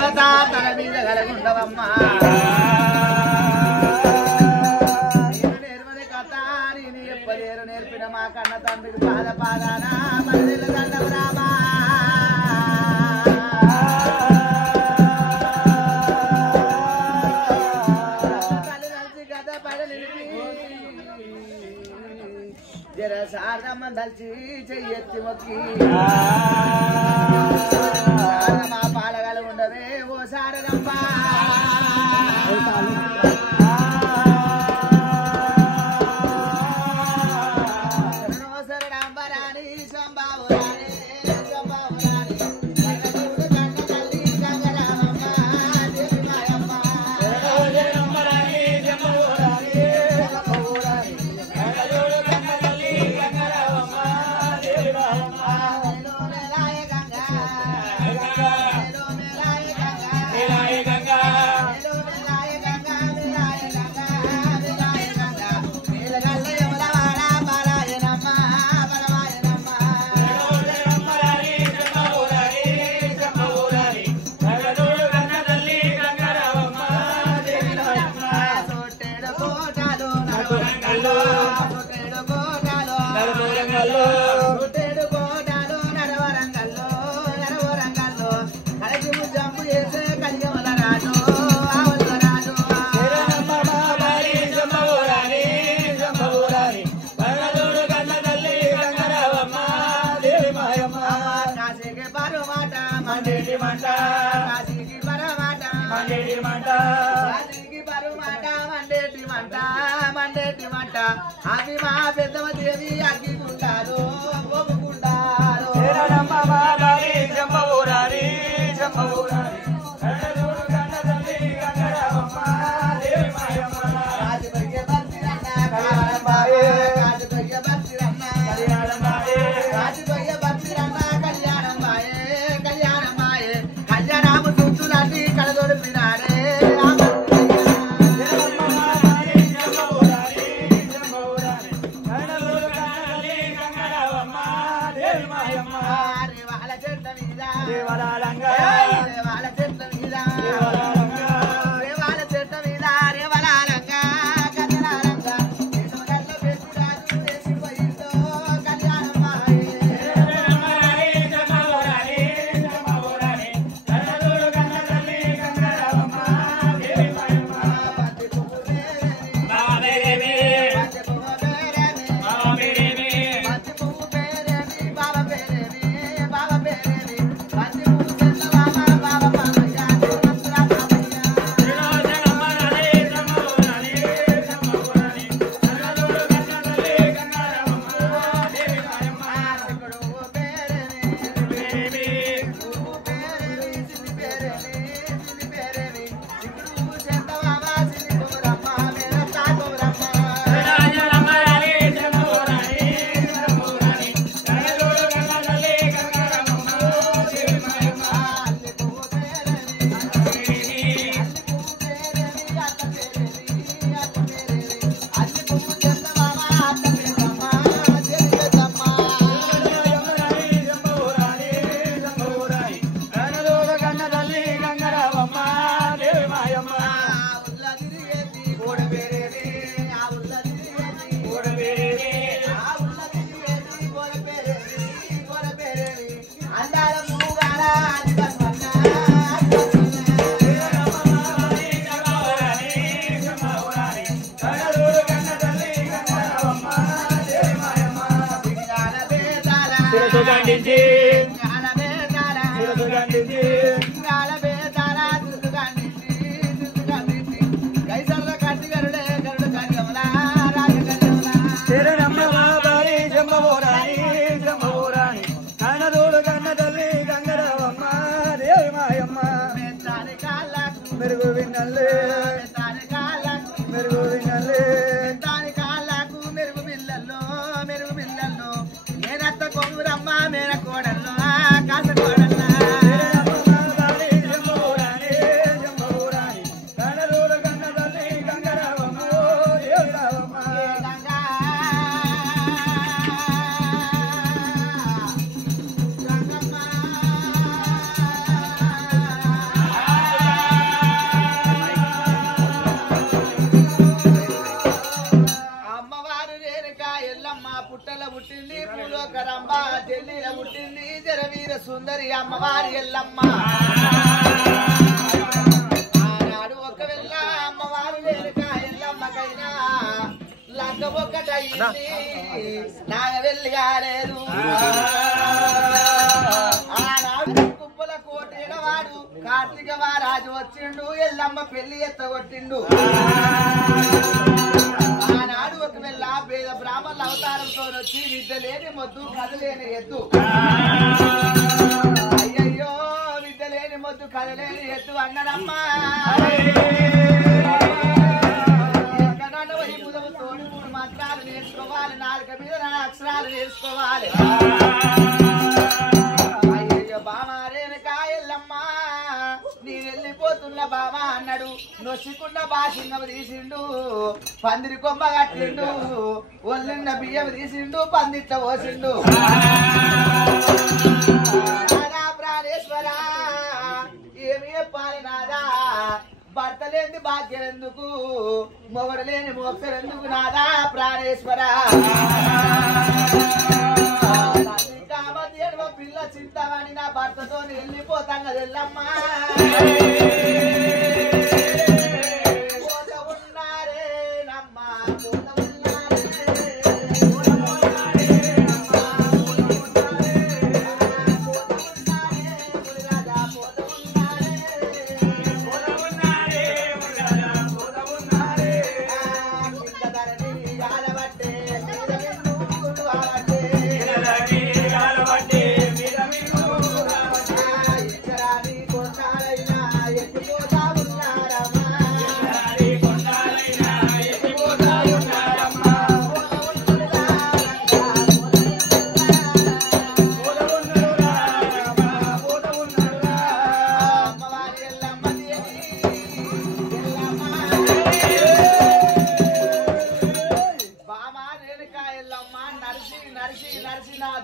దేవత తన మీద కలగుండవమ్మా నేర్మని కథ నేను ఎప్పలేరు నేర్పిన మా కన్న తండ్రికి పాదాన పల్లెల దండవు రామా తల్లి నలిసి కథ పడలి జర సారమ్మ దల్చి చెయ్యెత్తి మొక్కి మా పాలగలు ఉండవే ఓ సారమ్మ శరణంబరాణి సంభావరాణి సంభావరాణి తల్లి గంగరామమ్మ దేవి మాయమ్మ శరణంబరాణి సంభావరాణి సంభావరాణి అది మా పెద్దమ దేవి అగ్గికుంటారు ఒప్పుకుంటారు కళ్యాణము చుట్టూలన్నీ కలదొడిపినాడే సుందరి అమ్మవారి ఎల్లమ్మ ఆనాడు ఒకవేళ అమ్మవారు లేక ఎల్లమ్మకైనా లగ్గ ఒక్కటయింది నాగవెల్లి కాలేదు ఆనాడు కుప్పల కోటేడవాడు కార్తీక మహారాజు వచ్చిండు ఎల్లమ్మ పెళ్లి ఎత్తగొట్టిండు ఆనాడు ఒకవేళ పేద బ్రాహ్మణుల అవతారంతో వచ్చి విద్య లేని మొద్దు కదలేని ఎద్దు అయ్యయ్యో విద్య లేని మొద్దు కదలేని ఎద్దు అన్నడమ్మా ఎక్కడన్నా పోయి ముదము తోడు 3 మంత్రాలు నేర్చుకోవాలి నాలుక మీద 4 అక్షరాలు నేర్చుకోవాలి అయ్యయ్యో బామారేనకా ఎల్లమ్మా నేను వెళ్ళిపోతున్న బాబా అన్నాడు నొచ్చుకున్న బాసింగం తీసిండు పందిరి కొమ్మ కట్టిండు ఒళ్ళిన్న బియ్యం తీసిండు పందిట్ల పోసిండు నాదా ప్రాణేశ్వర ఏమి చెప్పాలి నాదా భర్త లేని భాగ్యం ఎందుకు మొగడు లేని మోక్షం ఎందుకు నాదా ప్రాణేశ్వర పిల్ల చింతమని నా భర్తతో వెళ్ళిపోతాం కదా ఎల్లమ్మా ఉన్నారే నమ్మ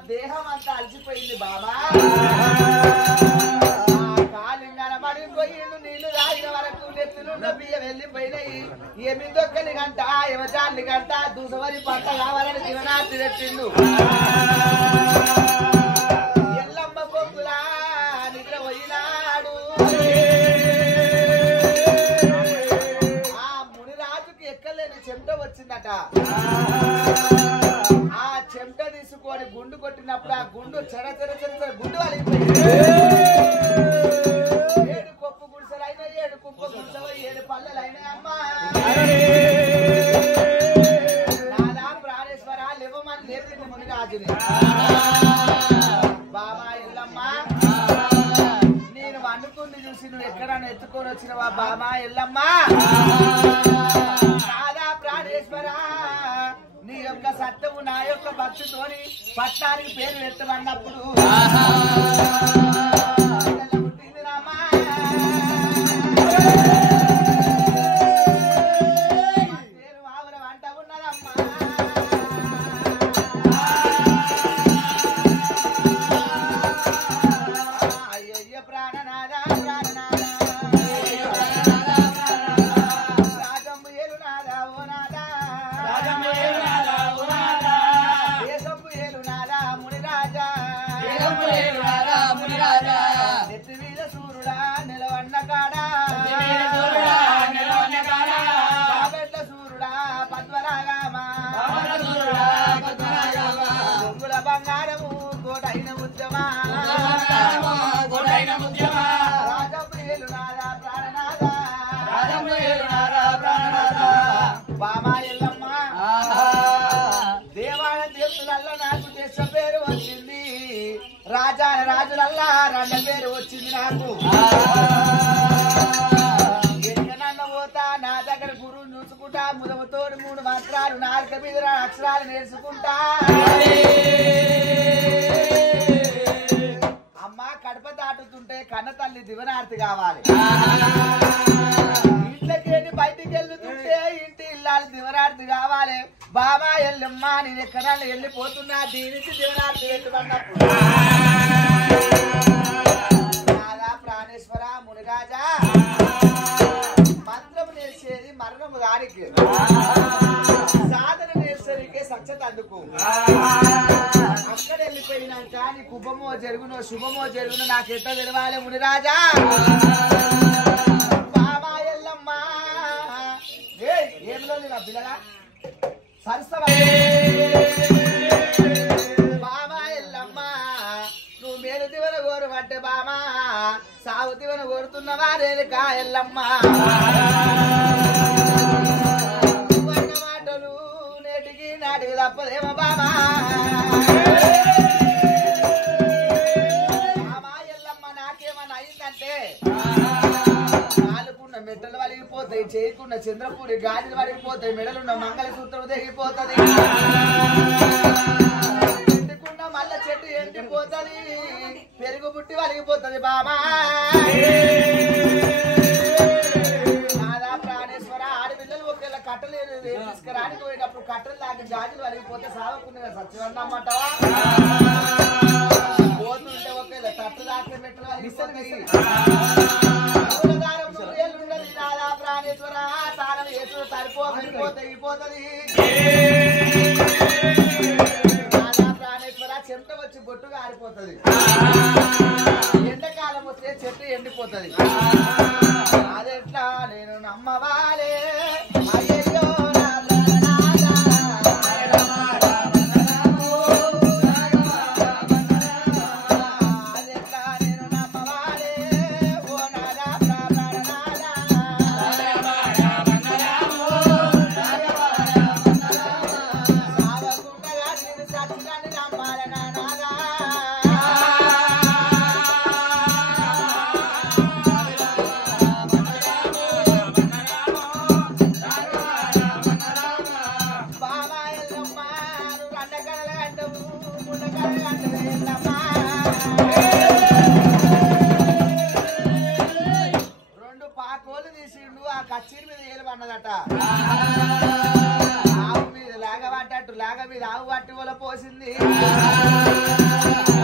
దేహం అంతా అలసిపోయింది బాబా కాలింగన పడిపోయిండు నీళ్లు తాగిన వరకు నెత్తులున్న బియ్యం వెళ్ళిపోయినాయి ఏమి దొక్కని గంట యమచాన్ని గంట దూసవరి పంట కావాలని జీవనార్థి పెట్టిండు ఎల్లమ్మ పొంగులా నిద్ర పోయినాడు ఆ మునిరాజుకి ఎక్కలేని చెమట వచ్చిందట ఆ చెమట తీసుకొని గుండు కొట్టినప్పుడు ఆ గుండు చెర చెర చెర చెర గుండు అలిగిపోయింది 7 కొప్పు గుడిసెలైనా 7 కుప్ప గుడిసెలు 7 పల్లెలైనా అమ్మా నాదా ప్రాణేశ్వర లేవమని లేపింది మునిరాజుని బాబా ఎల్లమ్మ నేను వండుకుంది చూసి నువ్వు ఎక్కడన్నా ఎత్తుకొని వచ్చినవా బాబా ఎల్లమ్మ నాదా ప్రాణేశ్వర నీ యొక్క సత్యము నా యొక్క భక్తితోని పట్టానికి పేరు పెట్టమన్నప్పుడు పుట్టింది రామా పేరు ఆవుల వంట ఉన్నదమ్మా అయ్యయ్య ప్రాణనాదా ప్రాణనాదా రాజమ్మ ఏలు నాదా ఓ నాదా నెత్తి మీద సూర్యుడా నిలవన్న కాడా బాబెట్ల సూర్యుడా పద్మరాగామా దొంగుల బంగారము కోటైన ముత్యమా రాజప్రియులు నాదా ప్రాణనాదా బామా ఎల్లమ్మ దేవాల దేవులల్ల నాకు దేశ పేరు వచ్చింది రాజాల రాజులల్లా రండ పేరు వచ్చింది నాకు ఎక్కడన్న పోతా నా దగ్గర గురువు చూసుకుంటా ముదముతోడు 3 మంత్రాలు నాలుక మీద 4 అక్షరాలు నేర్చుకుంటా అమ్మ కడప దాటుతుంటే కన్న తల్లి దివనార్తి కావాలి ఇంట్లోకి బయటికి వెళ్తుంటే ఇంటి ఇల్లాలు దివనార్తి కావాలి బాబా ఎల్లమ్మ నేను ఎక్కడన్నా వెళ్ళిపోతున్నా దీనికి దివనార్తి వెళ్ళమన్నప్పుడు నాదా ప్రాణేశ్వర మునిరాజా మంత్రము నేర్చేది మరణము గారికి సాధన నేర్చేదికే సత్యత అందుకు అక్కడ వెళ్ళిపోయినాక నీ కుప్పమో జరుగునో శుభమో జరుగునో నాకెట్ట తెలవాలి మునిరాజా బాబా ఎల్లమ్మ ఏమిలో నా పిల్లగా సరస్వతి బాబా ఎల్లమ్మ నువ్వు మేలు దివన కోరమంటే బామా సాగు దివన కోరుతున్నవా రేణుకా ఎల్లమ్మ మాటలు నేటికి నాటికి తప్పదేమో బామా బామా ఎల్లమ్మ నాకేమన్నా అయిందంటే కాలుకున్న మెట్టలు వలిగిపోతాయి చేయకున్న చంద్రపూరి గాజులు వలిగిపోతాయి మెడలున్న మంగళసూత్రం తెగిపోతుంది ఎండుకున్న మల్ల చెట్టు ఎండిపోతుంది పెరుగు బుట్టి వలిగిపోతుంది బామా నాదా ప్రాణేశ్వర ఆడపిల్లలు ఒకవేళ కట్టలు తీసుకురానికి పోయేటప్పుడు కట్టలు లాంటి గాజులు వలిగిపోతే సాగుకున్న సత్యవన్నమ్మంటావా పోతుంటే ఒకవేళ కట్టు దాకే మెట్టలు వలిగిపోతాయి ప్రాణేశ్వర తాళం వేసు సరిపోతుంది ప్రాణేశ్వర చెమట వచ్చి బొట్టుగా ఆరిపోతుంది ఎండాకాలం వస్తే చెట్టు ఎండిపోతుంది అదెట్లా నేను నమ్మవాలే అయ్యో రెండు పాకోలు తీసిండు ఆ కచ్చీరి మీద ఏలు పన్నదట ఆవు మీద లాగబడ్డట్టు లాగ మీద ఆవు పట్టి వల్ల పోసింది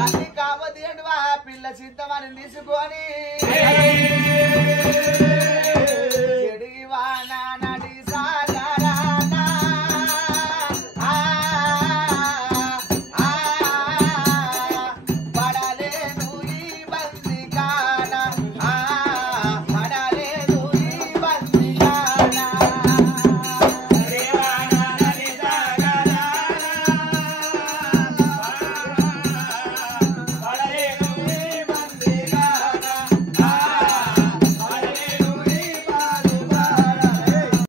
అన్ని కాబోతీ అండి పిల్ల చింతమని తీసుకొని